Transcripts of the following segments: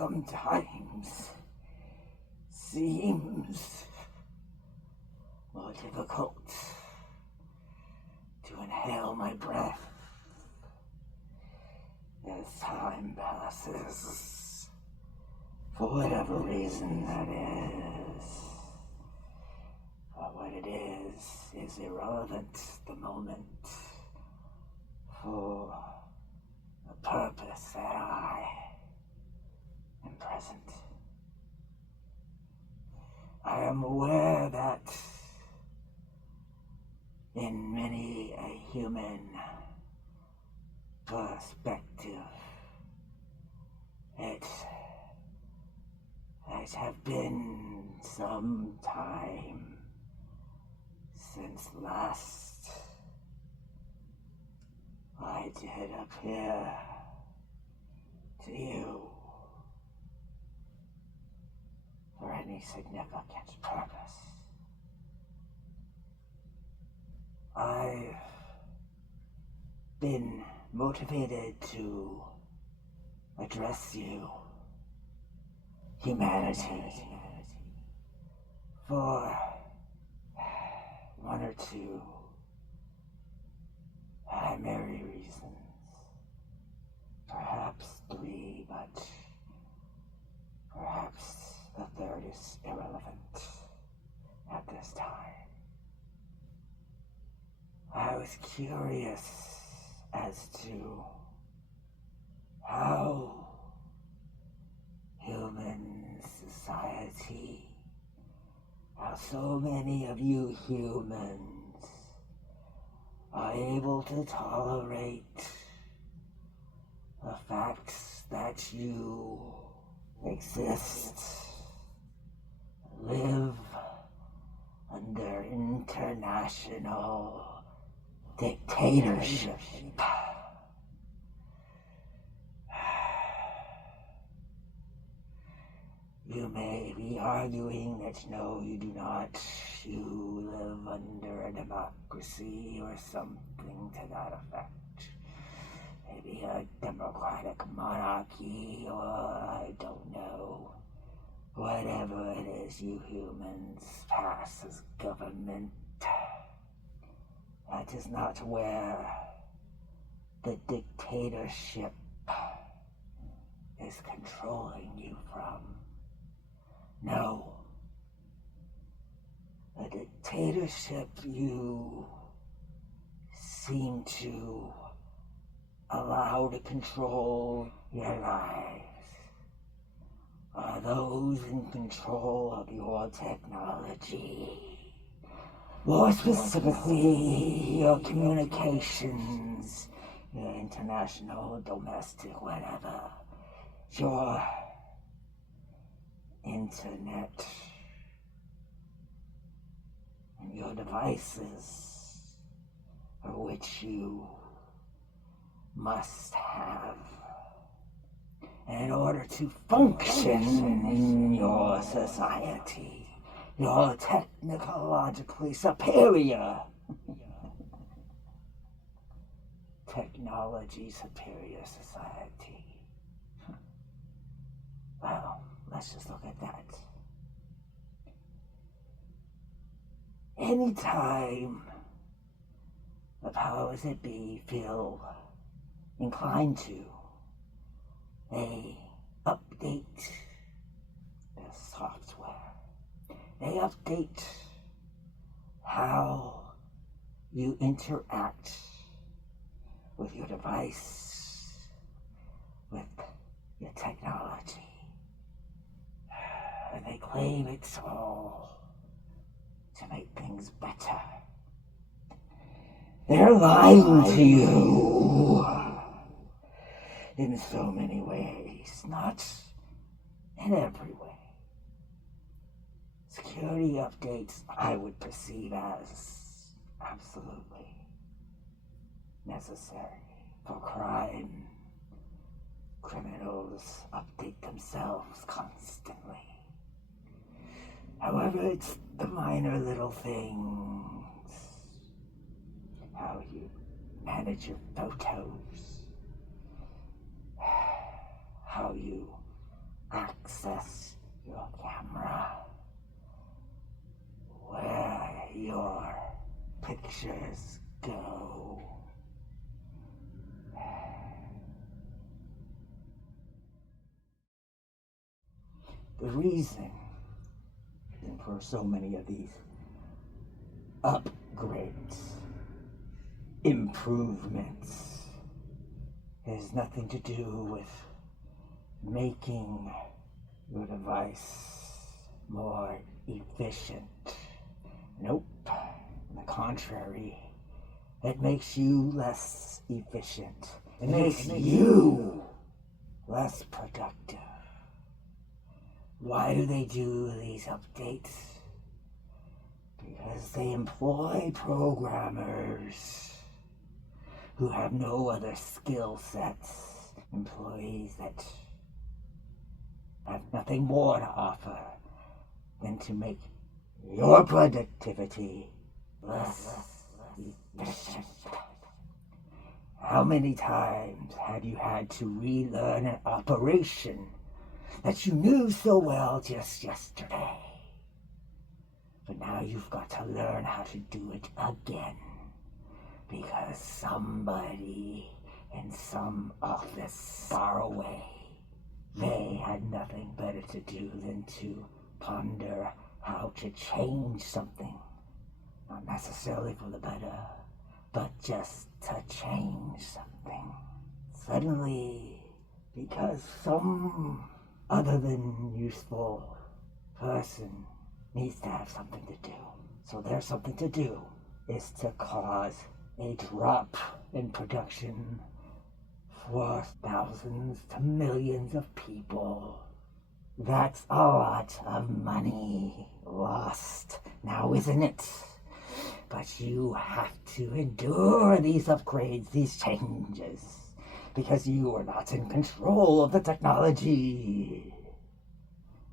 sometimes seems more difficult to inhale my breath as time passes. For whatever reason that is. But what it is irrelevant at the moment. For the purpose that I am present. I am aware that in many a human perspective, it have been some time since last I did appear to you for any significant purpose. I've been motivated to address you, humanity, for one or two primary reasons. Perhaps three, but perhaps the third is irrelevant at this time. I was curious as to how human society, how so many of you humans are able to tolerate the facts that you exist, live under international dictatorship. You may be arguing that no, you do not. You live under a democracy or something to that effect. Maybe a democratic monarchy, or I don't know. Whatever it is you humans pass as government, that is not where the dictatorship is controlling you from. No. The dictatorship you seem to allow to control your lives are those in control of your technology. More specifically, your communications, your international, domestic, whatever, your internet, and your devices for which you must have in order to function in your society, your technologically superior technology superior society. Well, let's just look at that. Anytime the powers that be feel inclined to, they update their software. They update how you interact with your device, with your technology. And they claim it's all to make things better. They're lying to you in so many ways, not in every way. Security updates I would perceive as absolutely necessary for crime. Criminals update themselves constantly. However, it's the minor little things. How you manage your photos. How you access your camera, where your pictures go. The reason for so many of these upgrades, improvements, has nothing to do with making your device more efficient. Nope. On the contrary, it makes you less efficient. It makes you less productive. Why do they do these updates? Because they employ programmers who have no other skill sets, employees that have nothing more to offer than to make your productivity less efficient. How many times have you had to relearn an operation that you knew so well just yesterday? But now you've got to learn how to do it again, because somebody in some office far away, they had nothing better to do than to ponder how to change something. Not necessarily for the better, but just to change something. Suddenly, because some other than useful person needs to have something to do. So their something to do is to cause a drop in production for thousands to millions of people. That's a lot of money lost now, isn't it? But you have to endure these upgrades, these changes, because you are not in control of the technology.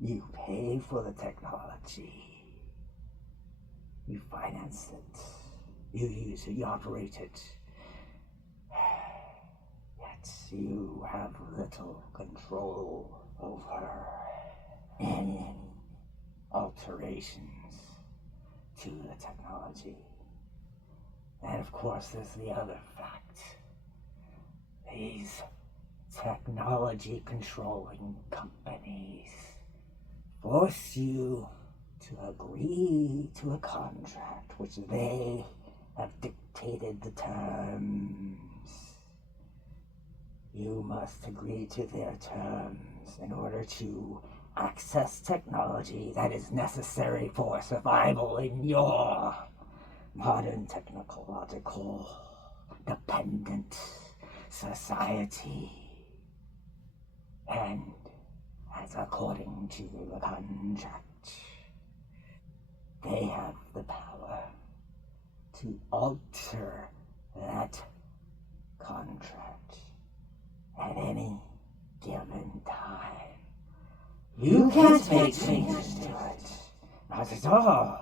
You pay for the technology. You finance it. You use it. You operate it. Yet you have little control over any alterations to the technology. And of course, there's the other fact. These technology controlling companies force you to agree to a contract which they have dictated the terms. You must agree to their terms in order to access technology that is necessary for survival in your modern technological dependent society. And as according to the contract, they have the power to alter that contract at any given time. You can't make changes to it, not at all.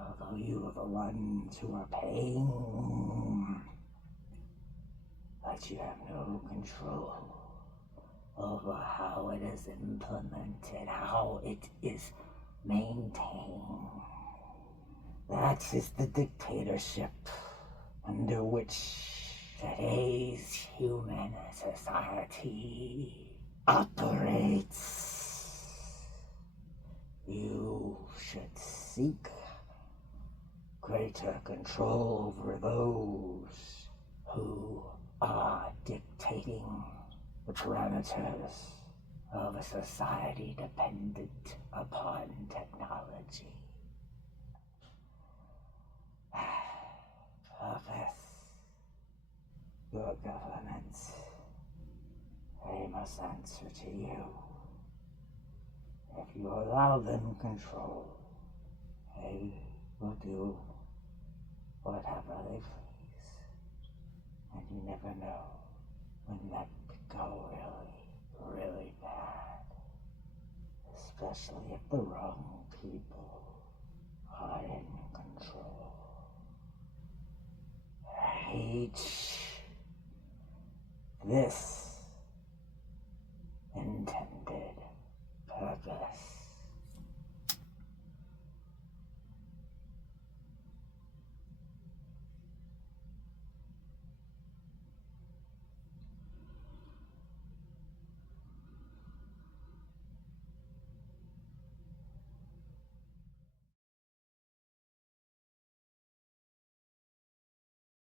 Although you are the ones who are paying, but you have no control over how it is implemented, how it is maintained. That is the dictatorship under which today's human society operates. You should seek greater control over those who are dictating the parameters of a society dependent upon technology. Purpose. Your government, they must answer to you. If you allow them control, they will do whatever they please. And you never know when that could go really bad. Especially if the wrong people are in control. This intended